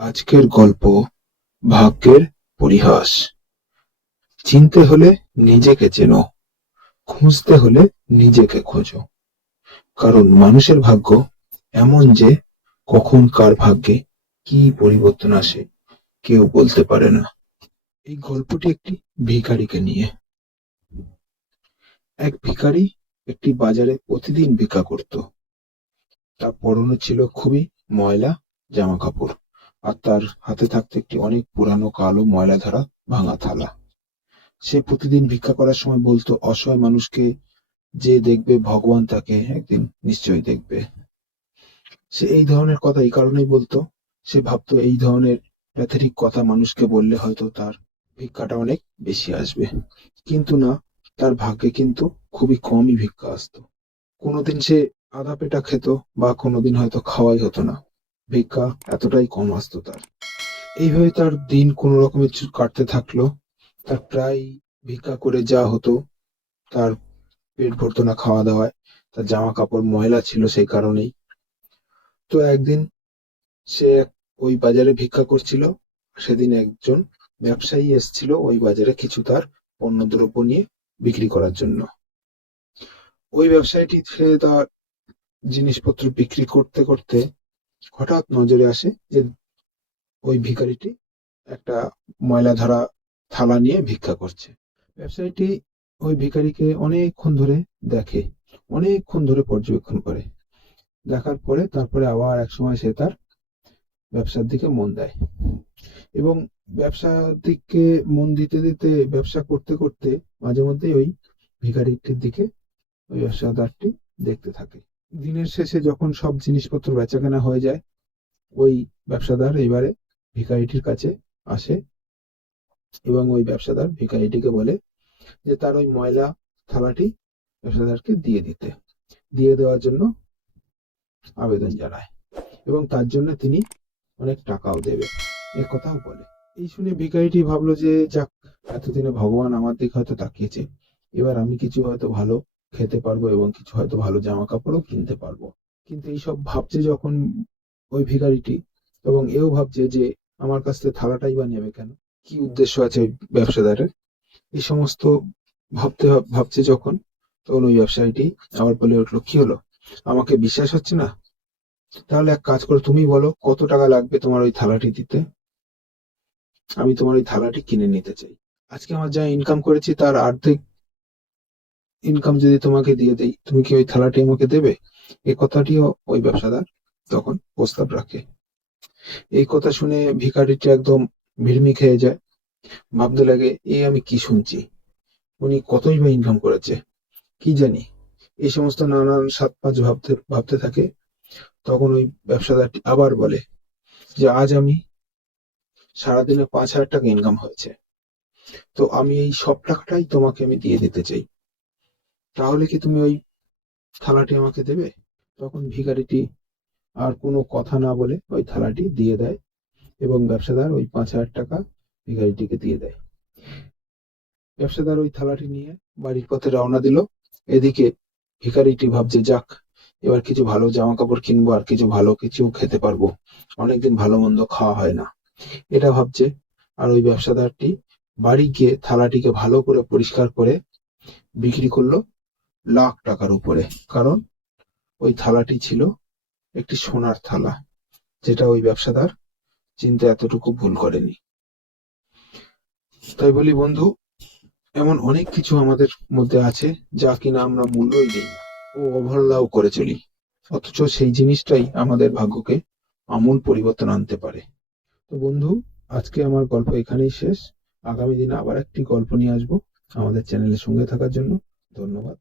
আজকের গল্প ভাগ্যের পরিহাস। চিনতে হলে নিজেকে চেনো, খুঁজতে হলে নিজেকে খোঁজো। কারণ মানুষের ভাগ্য এমন যে কখন কার ভাগ্যে কি পরিবর্তন আসে কেউ বলতে পারে না। এই গল্পটি একটি ভিখারিকে নিয়ে। এক ভিখারি একটি বাজারে প্রতিদিন ভিক্ষা করত। তার পরনে ছিল খুবই ময়লা জামা কাপড়, আর তার হাতে থাকতো একটি অনেক পুরানো কালো ময়লা ধরা ভাঙা থালা। সে প্রতিদিন ভিক্ষা করার সময় বলতো, অসহায় মানুষকে যে দেখবে ভগবান তাকে একদিন নিশ্চয়ই দেখবে। সে এই ধরনের কথা এই কারণেই বলতো, সে ভাবতো এই ধরনের প্যাথেটিক কথা মানুষকে বললে হয়তো তার ভিক্ষাটা অনেক বেশি আসবে। কিন্তু না, তার ভাগ্যে কিন্তু খুবই কমই ভিক্ষা আসতো। কোনোদিন সে আধা পেটা খেত, বা কোনোদিন হয়তো খাওয়াই হতো না। ভিক্ষা এতটাই কম আসতো তার। এইভাবে তার দিন কোনো রকমে কাটতে থাকলো। তার প্রায় ভিক্ষা করে যা হতো, তার পেট ভরতো না খাওয়া দাওয়ায়। তার জামা কাপড় ময়লা ছিল সেই কারণেই। তো একদিন সে ওই বাজারে ভিক্ষা করছিল। সেদিন একজন ব্যবসায়ী এসেছিল ওই বাজারে কিছু তার পণ্যদ্রব্য নিয়ে বিক্রি করার জন্য। ওই ব্যবসায়ীটি সে তার জিনিসপত্র বিক্রি করতে করতে হঠাৎ নজরে আসে যে ওই ভিখারিটি একটা ময়লা ধরা থালা নিয়ে ভিক্ষা করছে। ব্যবসায়ীটি ওই ভিখারিকে অনেকক্ষণ ধরে দেখে, অনেকক্ষণ ধরে পর্যবেক্ষণ করে। দেখার পরে তারপরে আবার একসময় সে তার ব্যবসার দিকে মন দেয়, এবং ব্যবসার দিকে মন দিতে দিতে ব্যবসা করতে করতে মাঝে মধ্যেই ওই ভিখারিটির দিকে ওই ব্যবসাদারটি দেখতে থাকে। দিনের শেষে যখন সব জিনিসপত্র বেচাকেনা হয়ে যায়, ওই ব্যবসাদার এবারে ভিখারিটির কাছে আসে, এবং ওই ব্যবসাদার ভিখারিটিকে বলে যে তার ওই ময়লা থালাটি ব্যবসাদারকে দিয়ে দেওয়ার জন্য আবেদন জানায়, এবং তার জন্য তিনি অনেক টাকাও দেবে, এ কথাও বলে। এই শুনে ভিখারিটি ভাবলো যে যাক, এতদিনে ভগবান আমার দিকে হয়তো তাকিয়েছে, এবার আমি কিছু হয়তো ভালো খেতে পারবো এবং কিছু হয়তো ভালো জামা কাপড়ও কিনতে পারবো। কিন্তু এইসব ভাবছে যখন ওই ভিখারিটি, এবং এও ভাবছে যে আমার কাছ থেকে থালাটাই বা নেবে কেন, কি উদ্দেশ্য আছে ওই ব্যবসাদারের, এই সমস্ত ভাবছে যখন, তখন ওই ব্যবসায়ীটি আবার বলে উঠলো, কি হলো, আমাকে বিশ্বাস হচ্ছে না? তাহলে এক কাজ করো, তুমি বলো কত টাকা লাগবে তোমার ওই থালাটি দিতে। আমি তোমার ওই থালাটি কিনে নিতে চাই। আজকে আমার যা ইনকাম করেছি তার অর্ধেক ইনকাম যদি তোমাকে দিয়ে দেই, তুমি কি ওই থালাটি আমাকে দেবে? এই কথাটিও ওই ব্যবসাদার তখন প্রস্তাব রাখে। এই কথা শুনে ভিখারিটি একদম ভিড়মি খেয়ে যায়। ভাবতে লাগে, এই আমি কি শুনছি, উনি কতই বা ইনকাম করেছে, কি জানি। এই সমস্ত নানান সাত পাঁচ ভাবতে ভাবতে থাকে। তখন ওই ব্যবসাদারটি আবার বলে যে আজ আমি সারাদিনে 5,000 টাকা ইনকাম হয়েছে, তো আমি এই সব টাকাটাই তোমাকে আমি দিয়ে দিতে চাই। তাহলে কি তুমি ওই থালাটি আমাকে দেবে? তখন ভিখারিটি আর কোনো কথা না বলে ওই থালাটি দিয়ে দেয়, এবং ব্যবসাদার ওই 5,000 টাকা ভিখারিটিকে দিয়ে দেয়। ব্যবসাদার ওই থালাটি নিয়ে বাড়ির পথে রওনা দিল। এদিকে ভিখারিটি ভাবছে, যাক, এবার কিছু ভালো জামা কাপড় কিনবো, আর কিছু ভালো কিছু খেতে পারবো, অনেকদিন ভালো মন্দ খাওয়া হয় না, এটা ভাবছে। আর ওই ব্যবসাদারটি বাড়ি গিয়ে থালাটিকে ভালো করে পরিষ্কার করে বিক্রি করলো লাখ টাকার উপরে। কারণ ওই থালাটি ছিল একটি সোনার থালা, যেটা ওই ব্যবসাদার চিনতে এতটুকু ভুল করেনি। তাই বলি বন্ধু, এমন অনেক কিছু আমাদের মধ্যে আছে যা কিনা আমরা মূল্যই দিই না ও অবহেলাও করে চলি, অথচ সেই জিনিসটাই আমাদের ভাগ্যকে আমূল পরিবর্তন আনতে পারে। তো বন্ধু, আজকে আমার গল্প এখানেই শেষ। আগামী দিনে আবার একটি গল্প নিয়ে আসবো। আমাদের চ্যানেলের সঙ্গে থাকার জন্য ধন্যবাদ।